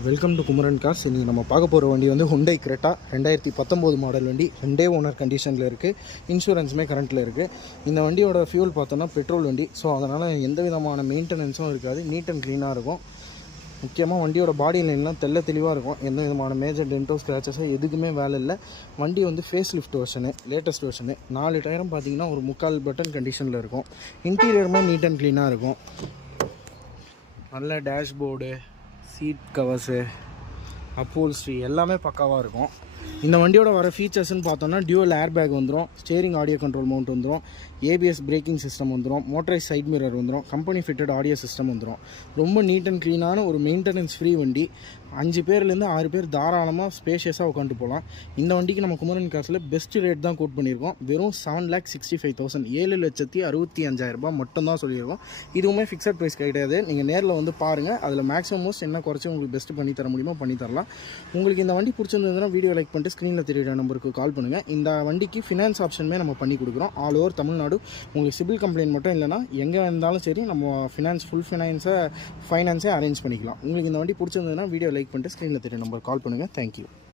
Welcome to Kumaran cars. இன்றைக்கி நம்ம பார்க்க போகிற வண்டி வந்து ஹுண்டை கிரெட்டா 2019 மாடல் வண்டி. 2 ஓனர் கண்டிஷனில் இருக்குது. இன்சூரன்ஸுமே கரண்ட்டில் இருக்குது. இந்த வண்டியோட ஃபியூல் பார்த்தோன்னா பெட்ரோல் வண்டி. ஸோ அதனால் எந்த விதமான மெயின்டெனன்ஸும் இருக்காது. நீட் அண்ட் க்ளீனாக இருக்கும். முக்கியமாக வண்டியோட பாடி லைன்லாம் தெளிவாக இருக்கும். எந்த விதமான மேஜர் டென்டோ ஸ்க்ராச்சஸோ எதுக்குமே வேலை இல்லை. வண்டி வந்து face lift version, latest version. 4 டயரும் பார்த்தீங்கன்னா ஒரு 3/4 பட்டன் கண்டிஷனில் இருக்கும். இன்டீரியருமே நீட் அண்ட் க்ளீனாக இருக்கும். நல்ல டேஷ்போர்டு, சீட் கவர்ஸு, அப்போல்ஸ்ட்ரி எல்லாமே பக்காவாக இருக்கும். இந்த வண்டியோட வர ஃபீச்சர்ஸ்னு பார்த்தோன்னா டியூவல் ஏர் பேக் வந்துடும், ஸ்டேரிங் ஆடியோ கண்ட்ரோல் மவுண்ட் வந்துடும், ஏபிஎஸ் பிரேக்கிங் சிஸ்டம் வந்துடும், மோட்டரைஸ் சைட் மிரர் வந்துடும், கம்பெனி ஃபிட்டட் ஆடியோ சிஸ்டம் வந்துடும். ரொம்ப நீட் அண்ட் க்ளீனான ஒரு மெயின்டெனன்ஸ் ஃப்ரீ வண்டி. 5 பேர்லேருந்து 6 பேர் தாராளமாக ஸ்பேஷியஸாக உட்காந்து போகலாம். இந்த வண்டிக்கு நம்ம குமரன் காசில் பெஸ்ட் ரேட் தான் கோட் பண்ணியிருக்கோம். வெறும் 7,65,000 7,65,000 மட்டும்தான் சொல்லியிருக்கோம். இதுவுமே ஃபிக்ஸட் ப்ரைஸ் கிடையாது. நீங்கள் நேரில் வந்து பாருங்கள். அதில் மேக்ஸிமம் மோஸ்ட் என்ன குறைச்சி உங்களுக்கு பெஸ்ட்டு பண்ணி தர முடியுமோ பண்ணி தரலாம். உங்களுக்கு இந்த வண்டி பிடிச்சிருந்ததுன்னா வீடியோ லைக் பண்ணிட்டு ஸ்க்ரீனில் தெரியுற நம்பருக்கு கால் பண்ணுங்கள். இந்த வண்டிக்கு ஃபினான்ஸ் ஆப்ஷனுமே நம்ம பண்ணி கொடுக்குறோம். All over Tamil Nadu. உங்களுக்கு சிபில் கம்ப்ளைண்ட் மட்டும் இல்லைனா எங்கே இருந்தாலும் சரி நம்ம ஃபுல் ஃபைனான்ஸே அரேஞ்ச் பண்ணிக்கலாம். உங்களுக்கு இந்த வண்டி பிடிச்சிருந்ததுன்னா வீடியோ லைக் பண்ணிட்டு ஸ்க்ரீனில் தெரியுற நம்பருக்கு கால் பண்ணுங்கள். தேங்க்யூ.